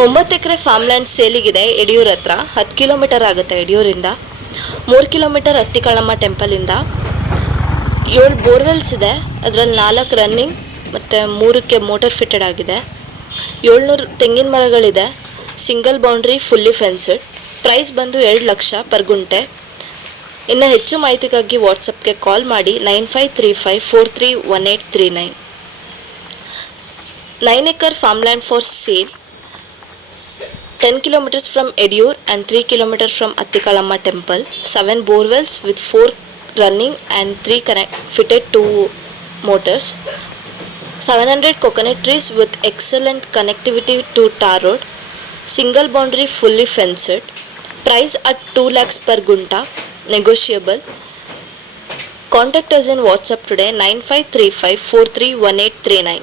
9 ಎಕರೆ farm land ಸೇಲಿಗಿದೆ Yediyur ಹತ್ರ. 10 kilometre ಆಗುತ್ತೆ ಯಡಿಯೂರಿಂದ. 3 kilometre ಅತ್ತಿಕಾಳಮ್ಮ ಟೆಂಪಲಿಂದ. 7 borewells ಇದೆ, ಅದರಲ್ಲಿ 4 ರನ್ನಿಂಗ್ ಮತ್ತು 3ಕ್ಕೆ ಮೋಟರ್ ಫಿಟೆಡ್ ಆಗಿದೆ. 700 ತೆಂಗಿನ ಮರಗಳಿದೆ. Single boundary, fully fenced. Price ಬಂದು 2 ಲಕ್ಷ ಪರ್ ಗುಂಟೆ. ಇನ್ನು ಹೆಚ್ಚು ಮಾಹಿತಿಗಾಗಿ ವಾಟ್ಸಪ್ಗೆ ಕಾಲ್ ಮಾಡಿ 9535431839. 9 acre farmland for sale, 10 kilometers from Ediyur and 3 kilometers from Attikalamma temple. 7 borewells with 4 running and 3 fitted 2 motors. 700 coconut trees with excellent connectivity to tar road. Single boundary, fully fenced. Price at 2 lakhs per gunta, negotiable. Contact us in WhatsApp today 9535431839.